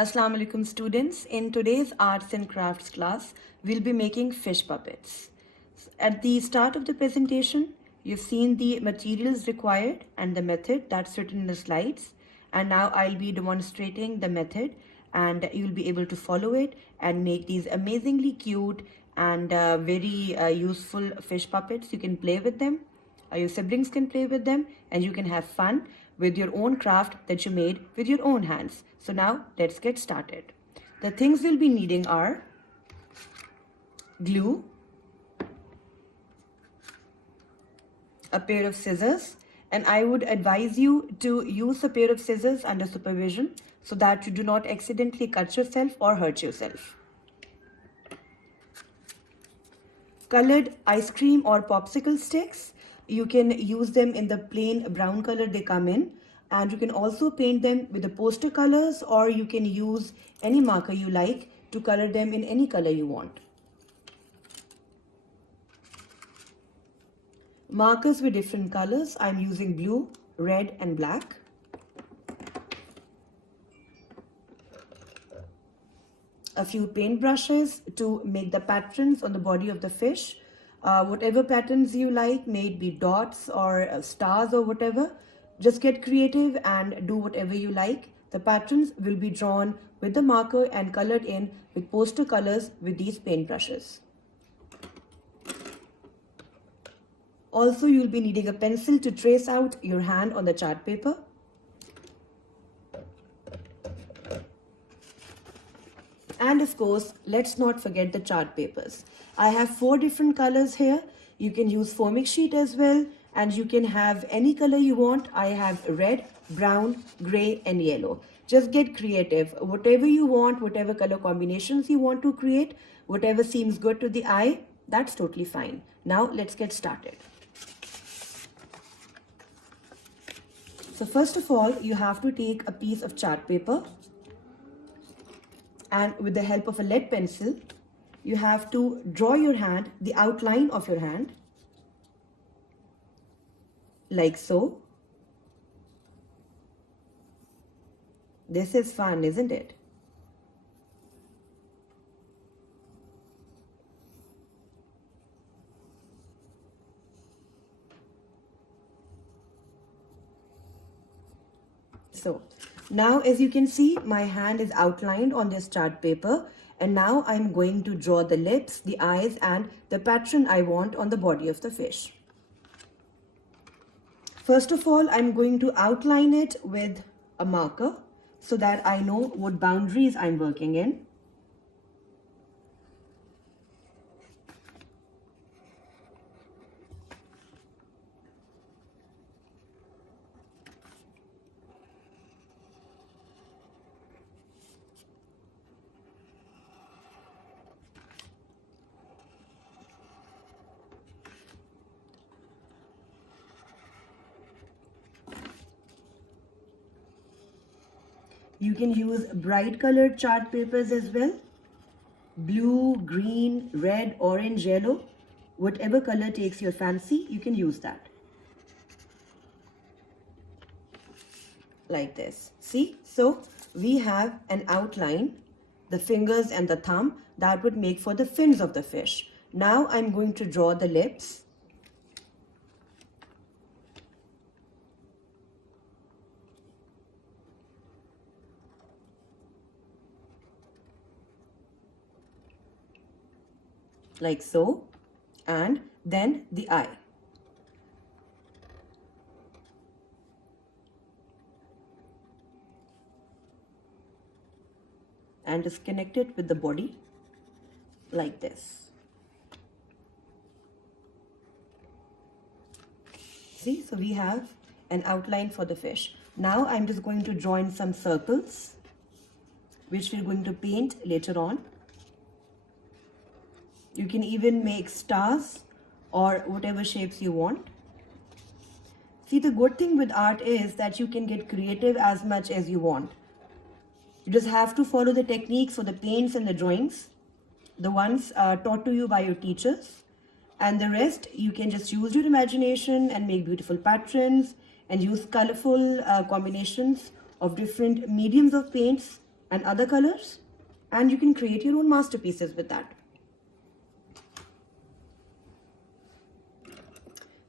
Assalamu alaikum students. In today's arts and crafts class, we'll be making fish puppets. At the start of the presentation, you've seen the materials required and the method that's written in the slides. And now I'll be demonstrating the method and you'll be able to follow it and make these amazingly cute and very useful fish puppets. You can play with them. Your siblings can play with them and you can have fun with your own craft that you made with your own hands. So now let's get started. The things we'll be needing are glue, a pair of scissors, and I would advise you to use a pair of scissors under supervision so that you do not accidentally cut yourself or hurt yourself. Colored ice cream or popsicle sticks. You can use them in the plain brown color they come in, and you can also paint them with the poster colors, or you can use any marker you like to color them in any color you want. Markers with different colors. I'm using blue, red and black. A few paint brushes to make the patterns on the body of the fish. Whatever patterns you like, may it be dots or stars or whatever, just get creative and do whatever you like. The patterns will be drawn with the marker and colored in with poster colors with these paint brushes. Also, you'll be needing a pencil to trace out your hand on the chart paper. And of course, let's not forget the chart papers. I have 4 different colors here. You can use foaming sheet as well, and you can have any color you want. I have red, brown, gray and yellow. Just get creative. Whatever you want, whatever color combinations you want to create, whatever seems good to the eye, that's totally fine. Now let's get started. So first of all, you have to take a piece of chart paper, and with the help of a lead pencil, you have to draw your hand, the outline of your hand, like so. This is fun, isn't it? So now, as you can see, my hand is outlined on this chart paper, and now I'm going to draw the lips, the eyes and the pattern I want on the body of the fish. First of all, I'm going to outline it with a marker so that I know what boundaries I'm working in. You can use bright colored chart papers as well. Blue, green, red, orange, yellow. Whatever color takes your fancy, you can use that. Like this. See? So we have an outline, the fingers and the thumb, that would make for the fins of the fish. Now I'm going to draw the lips. Like so, and then the eye. And just connect it with the body like this. See, so we have an outline for the fish. Now I'm just going to join some circles, which we're going to paint later on. You can even make stars or whatever shapes you want. See, the good thing with art is that you can get creative as much as you want. You just have to follow the techniques for the paints and the drawings, the ones taught to you by your teachers. And the rest, you can just use your imagination and make beautiful patterns and use colorful combinations of different mediums of paints and other colors, and you can create your own masterpieces with that.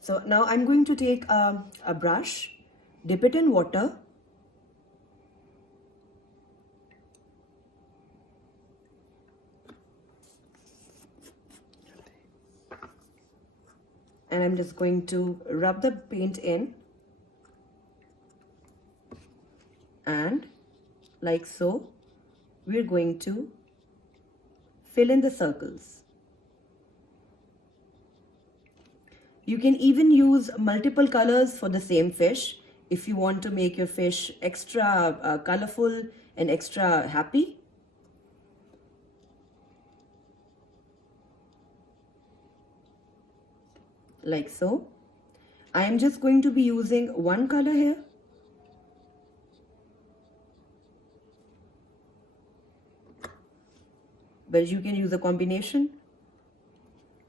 So now I'm going to take a brush, dip it in water, and I'm just going to rub the paint in, and like so, we're going to fill in the circles. You can even use multiple colors for the same fish if you want to make your fish extra colorful and extra happy. Like so. I am just going to be using one color here. But you can use a combination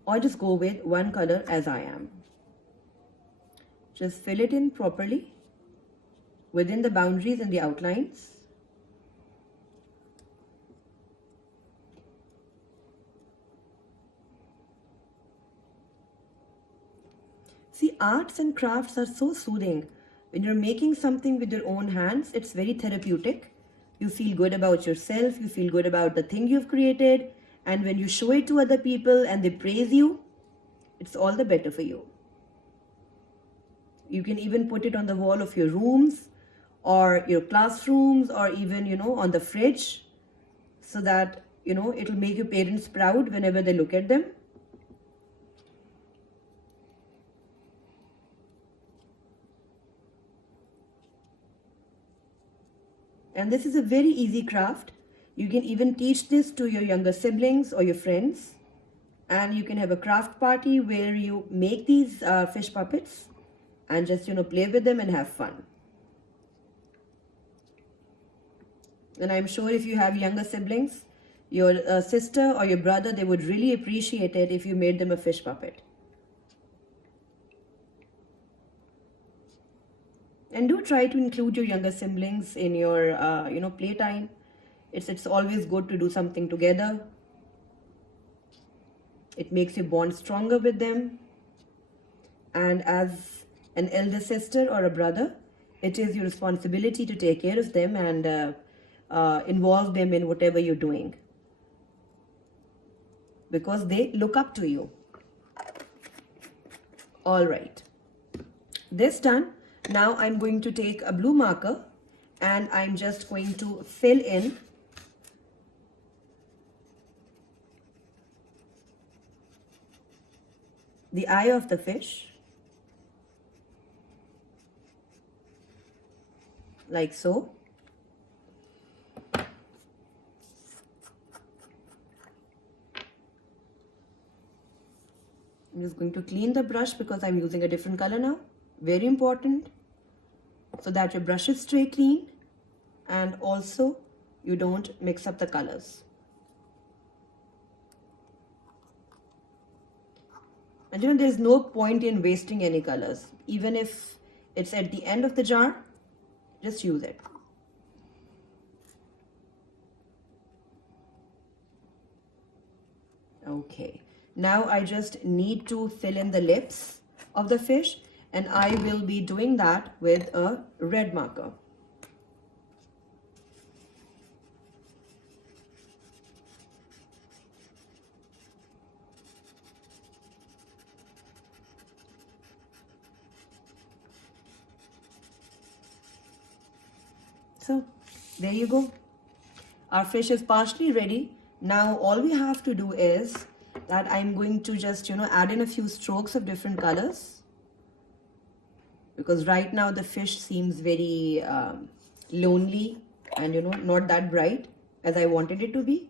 or just go with one color as I am. Just fill it in properly within the boundaries and the outlines. See, arts and crafts are so soothing. When you're making something with your own hands, it's very therapeutic. You feel good about yourself, you feel good about the thing you've created, and when you show it to other people and they praise you, it's all the better for you. You can even put it on the wall of your rooms or your classrooms, or even, on the fridge, so that, it'll make your parents proud whenever they look at them. And this is a very easy craft. You can even teach this to your younger siblings or your friends. And you can have a craft party where you make these fish puppets and just, play with them and have fun. And I'm sure if you have younger siblings, your sister or your brother, they would really appreciate it if you made them a fish puppet. And do try to include your younger siblings in your, playtime. It's always good to do something together. It makes your bond stronger with them. And as an elder sister or a brother, it is your responsibility to take care of them and involve them in whatever you're doing, because they look up to you. All right, this done. Now I'm going to take a blue marker and I'm just going to fill in the eye of the fish, like so. I'm just going to clean the brush because I'm using a different color now. Very important, so that your brushes stay clean and also you don't mix up the colors. And there's no point in wasting any colors. Even if it's at the end of the jar, just use it. Okay, now I just need to fill in the lips of the fish, and I will be doing that with a red marker. So there you go. Our fish is partially ready. Now all we have to do is that I'm going to just, add in a few strokes of different colors. Because right now the fish seems very lonely and not that bright as I wanted it to be.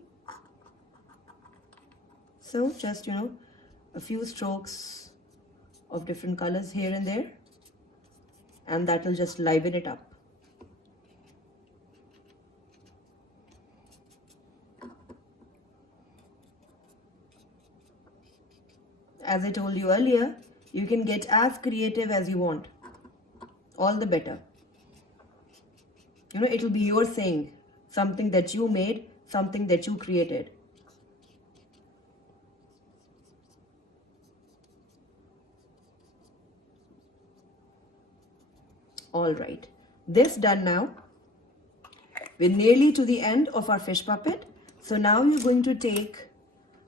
So just a few strokes of different colors here and there, and that will just liven it up. As I told you earlier, you can get as creative as you want. All the better. It will be your thing something that you made, something that you created. All right, this done now. We're nearly to the end of our fish puppet. So now you're going to take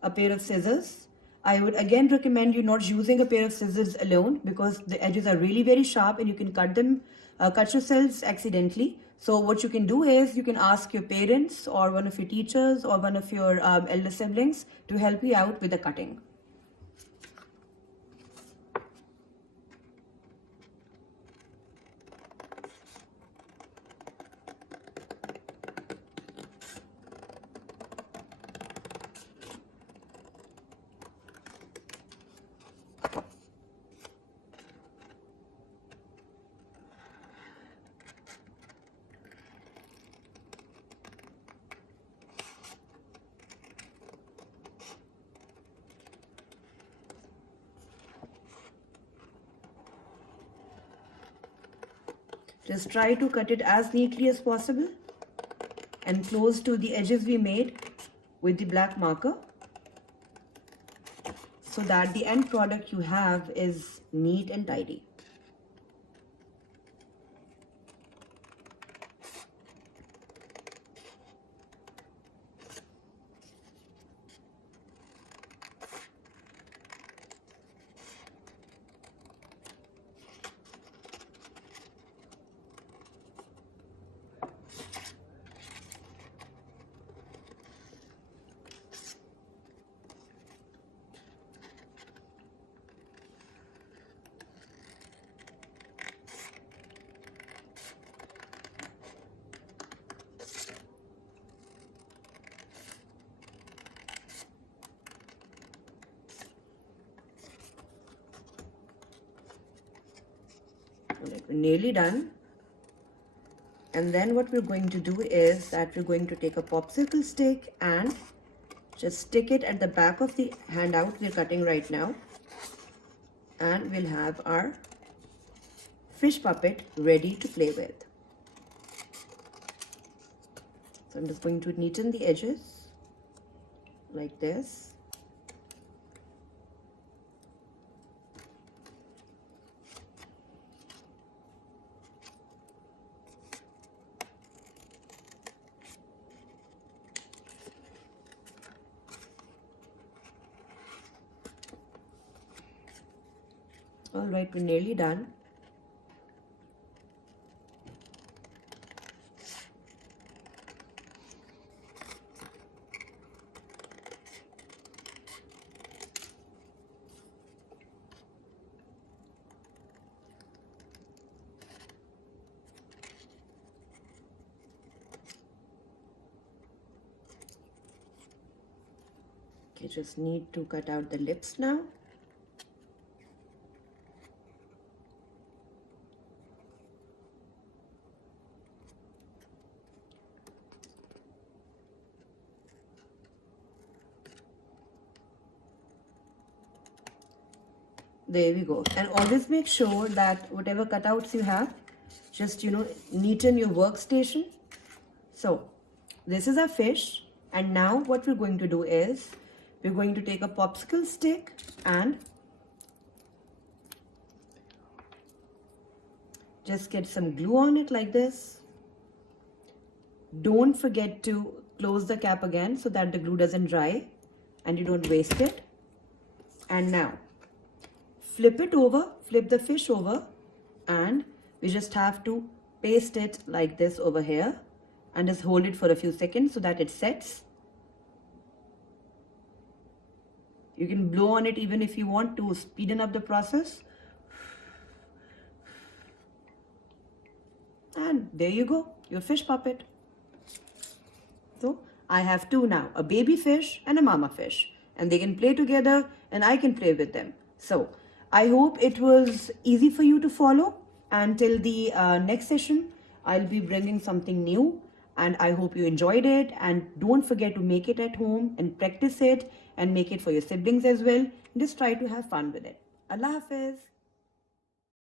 a pair of scissors. I would again recommend you not using a pair of scissors alone because the edges are really very sharp and you can cut yourselves accidentally. So what you can do is you can ask your parents or one of your teachers or one of your elder siblings to help you out with the cutting. Just try to cut it as neatly as possible and close to the edges we made with the black marker so that the end product you have is neat and tidy. We're nearly done. And then what we're going to do is that we're going to take a popsicle stick and just stick it at the back of the handout we're cutting right now. And we'll have our fish puppet ready to play with. So I'm just going to neaten the edges like this. All right, we're nearly done. Okay, just need to cut out the lips now. There we go. And always make sure that whatever cutouts you have, just, neaten your workstation. So this is our fish. And now what we're going to do is we're going to take a popsicle stick and just get some glue on it like this. Don't forget to close the cap again so that the glue doesn't dry and you don't waste it. And now flip it over, flip the fish over, and we just have to paste it like this over here and just hold it for a few seconds so that it sets. You can blow on it even if you want to speeden up the process. And there you go, your fish puppet. So I have two now, a baby fish and a mama fish, and they can play together and I can play with them. So I hope it was easy for you to follow. Until the next session, I'll be bringing something new, and I hope you enjoyed it. And don't forget to make it at home and practice it and make it for your siblings as well. Just try to have fun with it. Allah Hafiz.